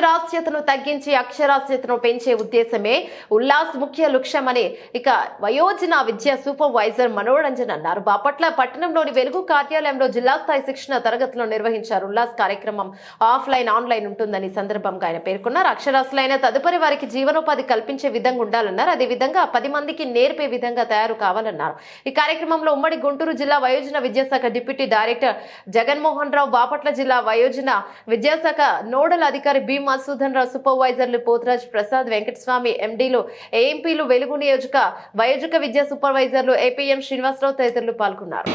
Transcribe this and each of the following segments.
అక్షరాస్యతను తగ్గించి అక్షరాస్యతను పెంచే ఉద్దేశమే ఉల్లాస్ ముఖ్య లక్ష్యమని ఇక వయోజన విద్యా సూపర్వైజర్ మనోరంజన్ అన్నారు. బాపట్ల పట్టణంలోని వెలుగు కార్యాలయంలో జిల్లా స్థాయి శిక్షణ తరగతులు నిర్వహించారు. ఉల్లాస్ కార్యక్రమం ఆఫ్లైన్ ఆన్లైన్ ఉంటుందని సందర్భంగా ఆయన పేర్కొన్నారు. అక్షరాస్యులైన తదుపరి వారికి జీవనోపాధి కల్పించే విధంగా ఉండాలన్నారు. అదే విధంగా పది మందికి నేర్పే విధంగా తయారు కావాలన్నారు. ఈ కార్యక్రమంలో ఉమ్మడి గుంటూరు జిల్లా వయోజన విద్యాశాఖ డిప్యూటీ డైరెక్టర్ జగన్మోహన్ రావు బాపట్ల జిల్లా వయోజన విద్యాశాఖ నోడల్ అధికారి బి మధుసూదన్ రావు సూపర్వైజర్లు పోతరాజ్ ప్రసాద్ వెంకటస్వామి ఎండీలు ఏఎంపీలు వెలుగు నియోజక వయోజక విద్యా సూపర్వైజర్లు ఏపీఎం శ్రీనివాసరావు తదితరులు పాల్గొన్నారు.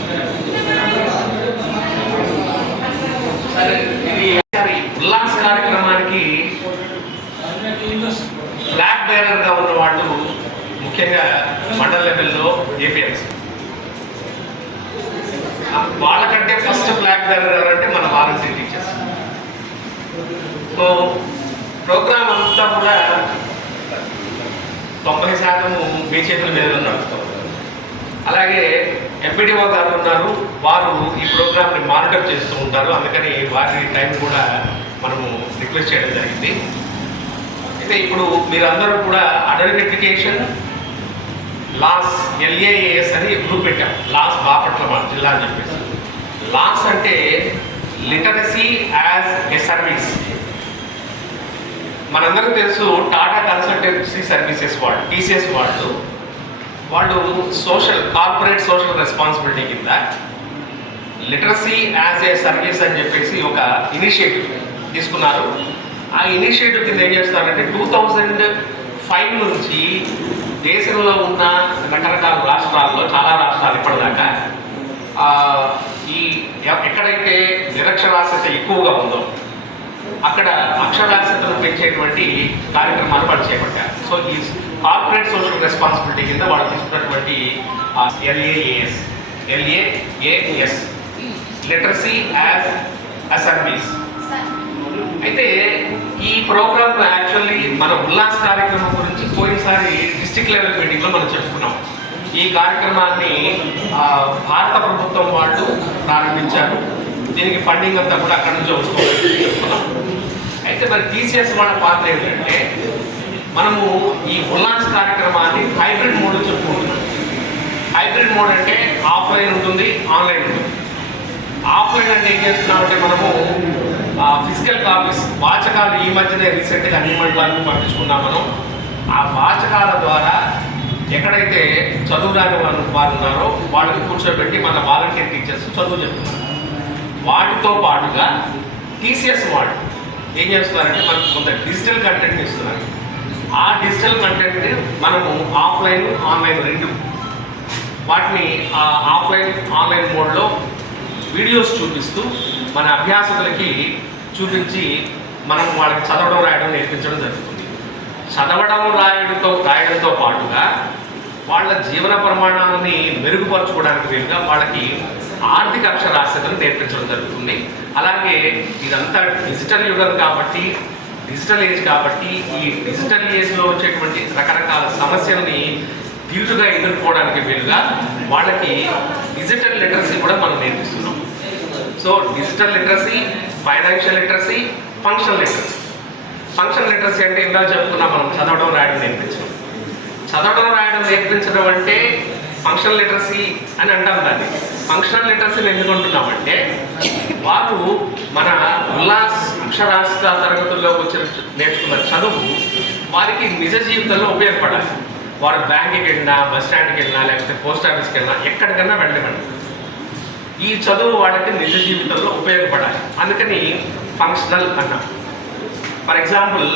సరే కార్యక్రమానికి ఫ్లాగ్ బేరర్గా ఉన్న వాళ్ళు ముఖ్యంగా మండల లెవెల్లో ఏపీఎంస్. వాళ్ళకంటే ఫస్ట్ ఫ్లాగ్ బేరర్ ఎవరంటే మన వారంటీ టీచర్స్. సో ప్రోగ్రామ్ అంతా కూడా తొంభై శాతము మీ చేతుల మీద నడుపుతాం అలాగే ఎంపీడీఓ గారు ఉన్నారు వారు ఈ ప్రోగ్రామ్ని మానిటర్ చేస్తూ ఉంటారు. అందుకని వారి టైం కూడా మనము రిక్వెస్ట్ చేయడం జరిగింది. అయితే ఇప్పుడు మీరందరూ కూడా అడల్టిఫికేషన్ లాస్ ఎల్ఏఏఎస్ అని గ్రూప్ పెట్టాం లాస్ బాపట్ల మన జిల్లా అని చెప్పేసి. లాస్ అంటే లిటరసీ యాజ్ ఎ సర్వీస్. మనందరికీ తెలుసు టాటా కన్సల్టెన్సీ సర్వీసెస్ వాళ్ళు టీసీఎస్ వాళ్ళు వాళ్ళు సోషల్ కార్పొరేట్ సోషల్ రెస్పాన్సిబిలిటీ కింద లిటరసీ యాజ్ ఏ సర్వీస్ అని చెప్పేసి ఒక ఇనిషియేటివ్ తీసుకున్నారు. ఆ ఇనిషియేటివ్ కింద ఏం చేస్తారంటే టూ థౌజండ్ ఫైవ్ నుంచి దేశంలో ఉన్న రకరకాల రాష్ట్రాల్లో చాలా రాష్ట్రాలు ఇప్పటిదాకా ఈ ఎక్కడైతే ఎక్కువగా ఉందో. అక్కడ అక్షరాస్యతను పెంచేటువంటి కార్యక్రమాలు వాళ్ళు చేపట్టారు. సో ఈ కార్పొరేట్ సోషల్ రెస్పాన్సిబిలిటీ కింద వాళ్ళు తీసుకున్నటువంటి LAAS LAAS literacy as a service అయితే ఈ ప్రోగ్రామ్ యాక్చువల్లీ మన ఉల్లాస్ కార్యక్రమం గురించి పోయినసారి డిస్టిక్ లెవెల్ మీటింగ్లో మనం చెప్పుకున్నాం. ఈ కార్యక్రమాన్ని భారత ప్రభుత్వం వాళ్ళు ప్రారంభించారు. దీనికి ఫండింగ్ అంతా కూడా అక్కడ నుంచి వస్తుంది. అయితే మరి టీసీఎస్ వాళ్ళ పాత్ర ఏంటంటే మనము ఈ ఉల్లాస్ కార్యక్రమాన్ని హైబ్రిడ్ మోడ్ చెప్పుకుంటున్నాం. హైబ్రిడ్ మోడ్ అంటే ఆఫ్లైన్ ఉంటుంది ఆన్లైన్ ఉంటుంది. ఆఫ్లైన్ అంటే ఏం చేస్తున్నామంటే మనము ఫిజికల్ కాపీస్ వాచకాలు ఈ మధ్యనే రీసెంట్గా అన్ని మండలాలకు పంపించుకున్నాం మనం. ఆ వాచకాల ద్వారా ఎక్కడైతే చదువు రాని వారు వారు ఉన్నారో వాళ్ళని కూర్చోబెట్టి మన వాలంటీర్ టీచర్స్ చదువు చెప్తున్నారు. వాటితో పాటుగా టీసీఎస్ వాళ్ళు ఏం చేస్తున్నారంటే మనకు కొంత డిజిటల్ కంటెంట్ ఇస్తున్నారు. ఆ డిజిటల్ కంటెంట్ని మనము ఆఫ్లైన్ ఆన్లైన్ రెండు వాటిని ఆ ఆఫ్లైన్ ఆన్లైన్ మోడ్లో వీడియోస్ చూపిస్తూ మన అభ్యాసకులకి చూపించి మనం వాళ్ళకి చదవడం రాయడం నేర్పించడం జరుగుతుంది. చదవడం రాయడంతో రాయడంతో పాటుగా వాళ్ళ జీవన ప్రమాణాలని మెరుగుపరచుకోవడానికి వీలుగా వాళ్ళకి ఆర్థిక అక్షరాస్యతను నేర్పించడం జరుగుతుంది. అలాగే ఇదంతా డిజిటల్ యుగం కాబట్టి డిజిటల్ ఏజ్ కాబట్టి ఈ డిజిటల్ ఏజ్లో వచ్చేటువంటి రకరకాల సమస్యల్ని తీరుగా ఎదుర్కోవడానికి వీలుగా వాళ్ళకి డిజిటల్ లిటరసీ కూడా మనం నేర్పిస్తున్నాం. So digital literacy financial literacy functional literacy. Function literacy అంటే ఇందాక చెప్పుకున్నా మనం చదవడం రాయడం నేర్పించడం. చదవడం రాయడం నేర్పించడం అంటే ఫంక్షనల్ లిటరసీ అని అంటాం దాన్ని. ఫంక్షనల్ లిటరసీని ఎందుకు అంటున్నామంటే వారు మన ఉల్లాస్ అక్షరాస్యత తరగతుల్లో వచ్చిన నేర్చుకున్న చదువు వారికి నిజ జీవితంలో ఉపయోగపడాలి. వారు బ్యాంక్కి వెళ్ళినా బస్ స్టాండ్కి వెళ్ళినా లేకపోతే పోస్ట్ ఆఫీస్కి వెళ్ళినా ఎక్కడికన్నా వెళ్ళనివ్వండి. ఈ చదువు వాళ్ళకి నిజ జీవితంలో ఉపయోగపడాలి. అందుకని ఫంక్షనల్ అన్నాం. For example